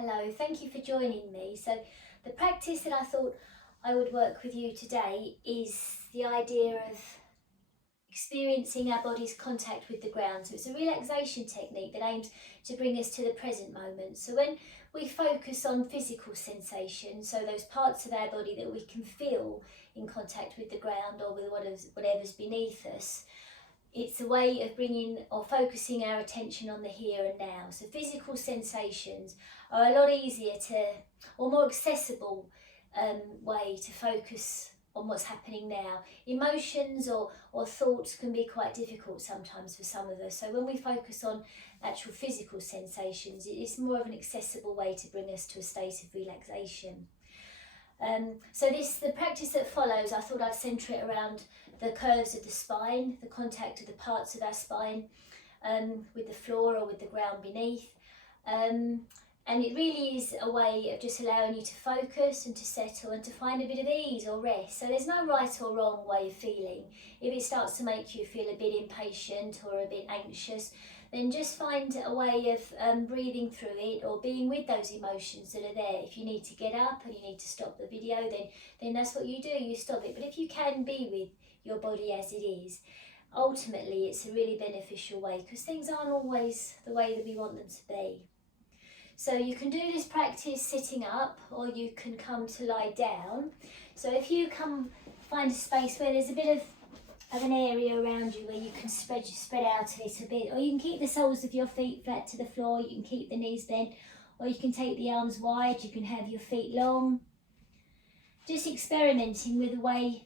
Hello, thank you for joining me. So the practice that I thought I would work with you today is the idea of experiencing our body's contact with the ground. So it's a relaxation technique that aims to bring us to the present moment. So when we focus on physical sensations, so those parts of our body that we can feel in contact with the ground or with whatever's beneath us, it's a way of bringing or focusing our attention on the here and now. So physical sensations are a lot easier to, or more accessible way to focus on what's happening now. Emotions or thoughts can be quite difficult sometimes for some of us. So when we focus on actual physical sensations, it's more of an accessible way to bring us to a state of relaxation. So the practice that follows, I thought I'd centre it around the curves of the spine, the contact of the parts of our spine with the floor or with the ground beneath. And it really is a way of just allowing you to focus and to settle and to find a bit of ease or rest. So there's no right or wrong way of feeling. If it starts to make you feel a bit impatient or a bit anxious, then just find a way of breathing through it or being with those emotions that are there. If you need to get up and you need to stop the video, then that's what you do, you stop it. But if you can be with your body as it is, ultimately it's a really beneficial way, because things aren't always the way that we want them to be. So you can do this practice sitting up, or you can come to lie down. So if you find a space where there's a bit of an area around you where you can spread out a little bit, or you can keep the soles of your feet flat to the floor, you can keep the knees bent, or you can take the arms wide, you can have your feet long. Just experimenting with a way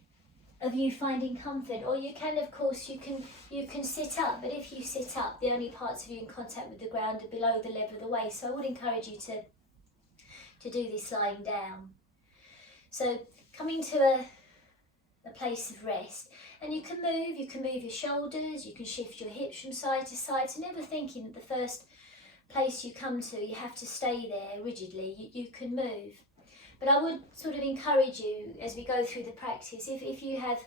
of you finding comfort. Or you can, of course, you can sit up, but if you sit up, the only parts of you in contact with the ground are below the level of the waist. So I would encourage you to do this lying down. So coming to a place of rest, and you can move your shoulders, you can shift your hips from side to side, so never thinking that the first place you come to you have to stay there rigidly. You can move. But I would sort of encourage you, as we go through the practice, if you have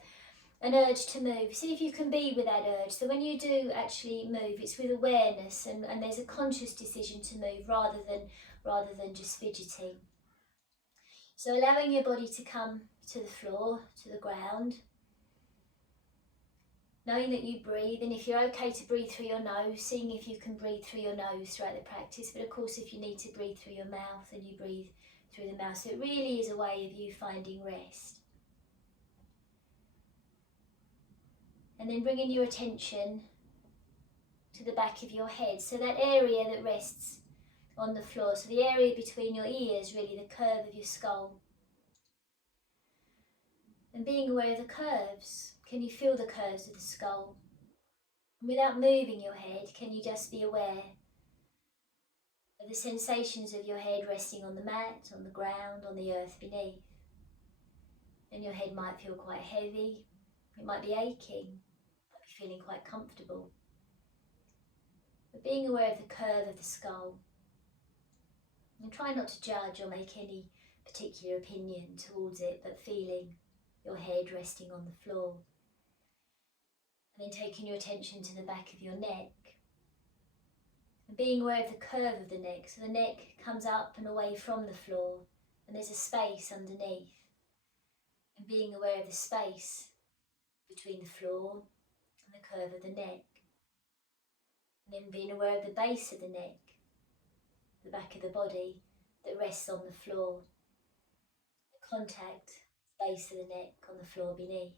an urge to move, see if you can be with that urge. So when you do actually move, it's with awareness, and there's a conscious decision to move rather than just fidgeting. So allowing your body to come to the floor, to the ground, knowing that you breathe, and if you're okay to breathe through your nose, seeing if you can breathe through your nose throughout the practice. But of course, if you need to breathe through your mouth, then you breathe through the mouth. So it really is a way of you finding rest. And then bringing your attention to the back of your head, so that area that rests on the floor, so the area between your ears, really the curve of your skull. And being aware of the curves. Can you feel the curves of the skull? And without moving your head, can you just be aware of the sensations of your head resting on the mat, on the ground, on the earth beneath? And your head might feel quite heavy, it might be aching, might be feeling quite comfortable. But being aware of the curve of the skull, and try not to judge or make any particular opinion towards it, but feeling your head resting on the floor. And then taking your attention to the back of your neck, and being aware of the curve of the neck. So the neck comes up and away from the floor, and there's a space underneath. And being aware of the space between the floor and the curve of the neck. And then being aware of the base of the neck, the back of the body that rests on the floor. The contact, base of the neck on the floor beneath.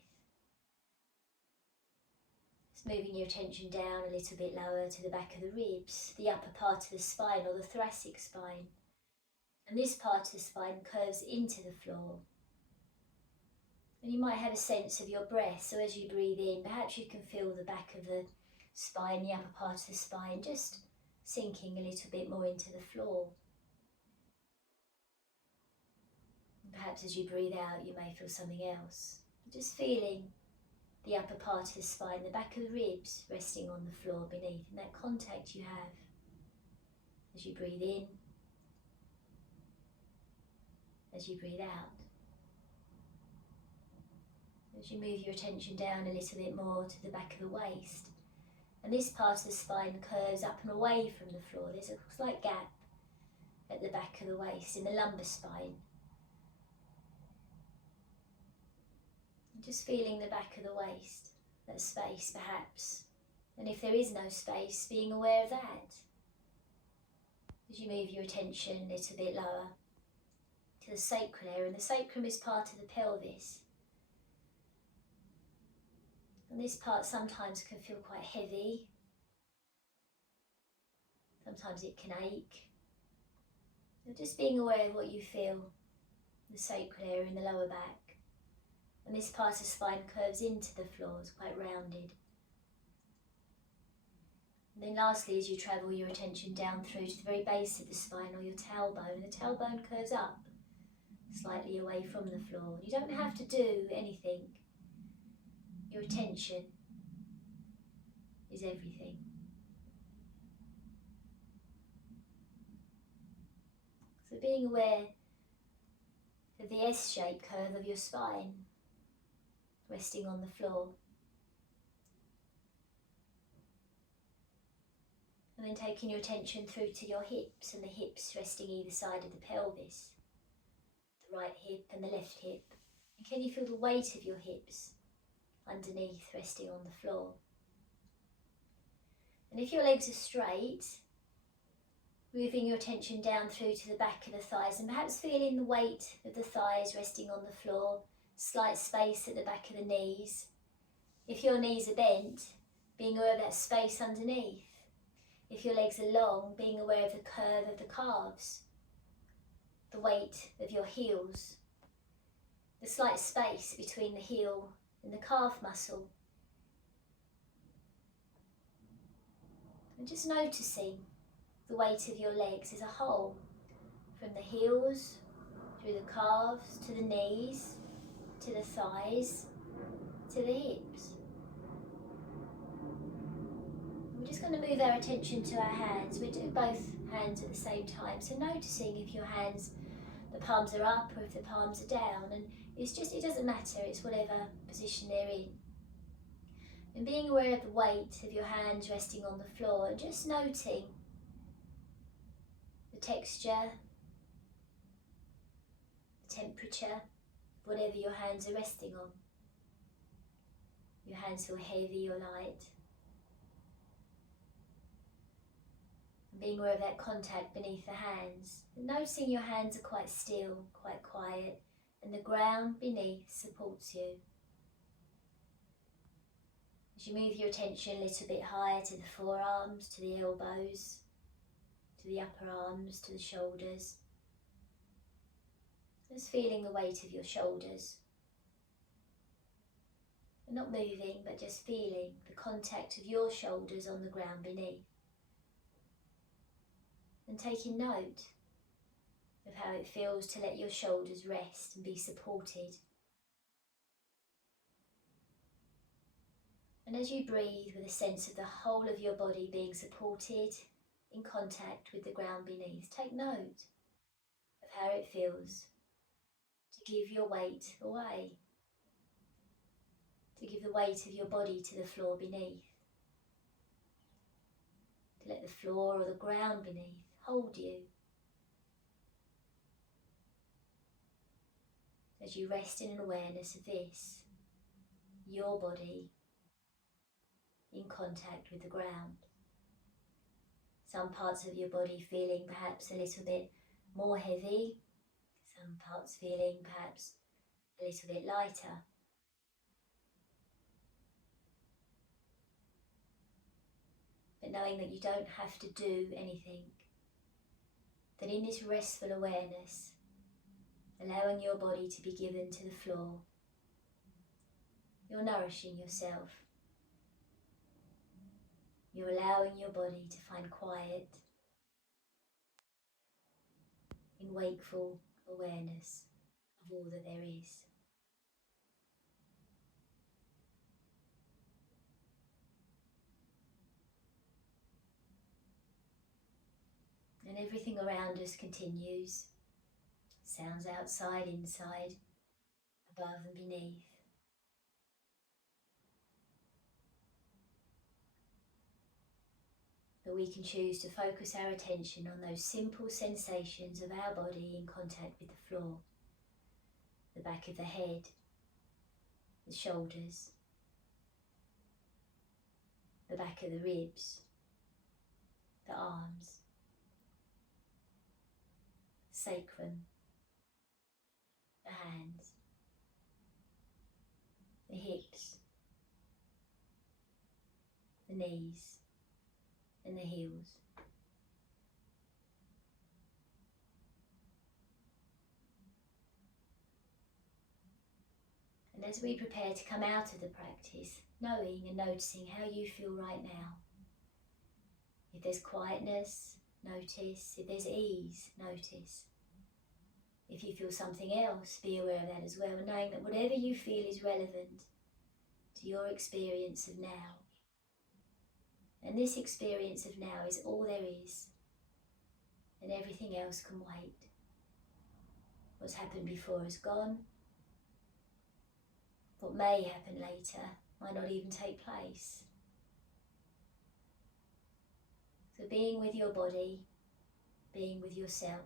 Just moving your attention down a little bit lower to the back of the ribs, the upper part of the spine or the thoracic spine. And this part of the spine curves into the floor. And you might have a sense of your breath, so as you breathe in, perhaps you can feel the back of the spine, the upper part of the spine, just sinking a little bit more into the floor. And perhaps as you breathe out, you may feel something else. Just feeling the upper part of the spine, the back of the ribs resting on the floor beneath, and that contact you have as you breathe in, as you breathe out. As you move your attention down a little bit more to the back of the waist, and this part of the spine curves up and away from the floor. There's a slight gap at the the back of the waist, in the lumbar spine. Just feeling the back of the waist, that space perhaps. And if there is no space, being aware of that. As you move your attention a little bit lower to the sacral area, and the sacrum is part of the pelvis. And this part sometimes can feel quite heavy. Sometimes it can ache. So just being aware of what you feel, the sacral area in the lower back. And this part of the spine curves into the floor, it's quite rounded. And then lastly, as you travel your attention down through to the very base of the spine, or your tailbone, and the tailbone curves up slightly away from the floor. You don't have to do anything. Your attention is everything. So being aware of the S-shaped curve of your spine, resting on the floor. And then taking your attention through to your hips, and the hips resting either side of the pelvis. The right hip and the left hip. And can you feel the weight of your hips underneath, resting on the floor? And if your legs are straight, moving your attention down through to the back of the thighs, and perhaps feeling the weight of the thighs resting on the floor, slight space at the back of the knees. If your knees are bent, being aware of that space underneath. If your legs are long, being aware of the curve of the calves, the weight of your heels, the slight space between the heel and the calf muscle. And just noticing the weight of your legs as a whole, from the heels, through the calves, to the knees, to the thighs, to the hips. We're just going to move our attention to our hands. We'll do both hands at the same time. So noticing if your hands, the palms are up or if the palms are down. And it doesn't matter, it's whatever position they're in. And being aware of the weight of your hands resting on the floor, and just noting the texture, the temperature, whatever your hands are resting on. Your hands feel heavy or light. And being aware of that contact beneath the hands. And noticing your hands are quite still, quite quiet, and the ground beneath supports you. As you move your attention a little bit higher to the forearms, to the elbows, to the upper arms, to the shoulders. Just feeling the weight of your shoulders. And not moving, but just feeling the contact of your shoulders on the ground beneath. And taking note of how it feels to let your shoulders rest and be supported. And as you breathe with a sense of the whole of your body being supported, in contact with the ground beneath, take note of how it feels to give your weight away, to give the weight of your body to the floor beneath, to let the floor or the ground beneath hold you as you rest in an awareness of this, your body in contact with the ground. Some parts of your body feeling perhaps a little bit more heavy, some parts feeling perhaps a little bit lighter. But knowing that you don't have to do anything, that in this restful awareness, allowing your body to be given to the floor, you're nourishing yourself. You're allowing your body to find quiet in wakeful awareness of all that there is. And everything around us continues. Sounds outside, inside, above and beneath. that we can choose to focus our attention on those simple sensations of our body in contact with the floor, the back of the head, the shoulders, the back of the ribs, the arms, sacrum, the hands, the hips, the knees and the heels. And as we prepare to come out of the practice, knowing and noticing how you feel right now. If there's quietness, notice. If there's ease, notice. If you feel something else, be aware of that as well, knowing that whatever you feel is relevant to your experience of now. And this experience of now is all there is, and everything else can wait. What's happened before is gone. What may happen later might not even take place. So being with your body, being with yourself.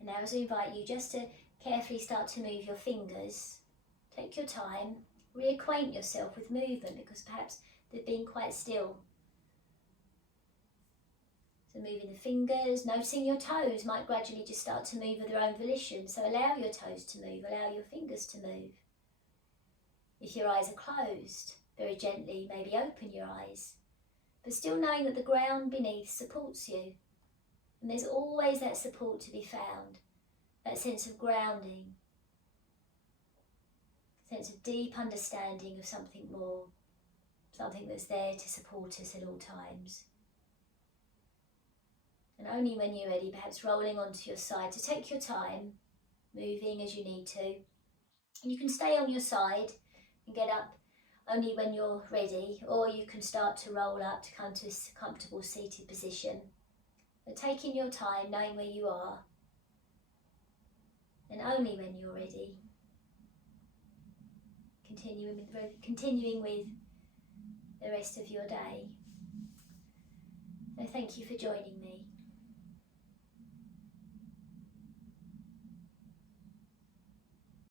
And now as I invite you just to carefully start to move your fingers, take your time, reacquaint yourself with movement because perhaps they've been quite still. So moving the fingers, noticing your toes might gradually just start to move of their own volition. So allow your toes to move, allow your fingers to move. If your eyes are closed, very gently maybe open your eyes, but still knowing that the ground beneath supports you. And there's always that support to be found, that sense of grounding, sense of deep understanding of something more, something that's there to support us at all times. And only when you're ready, perhaps rolling onto your side, to take your time, moving as you need to. You can stay on your side and get up only when you're ready, or you can start to roll up to come to a comfortable seated position. But taking your time, knowing where you are, and only when you're ready, continuing with the rest of your day. So thank you for joining me.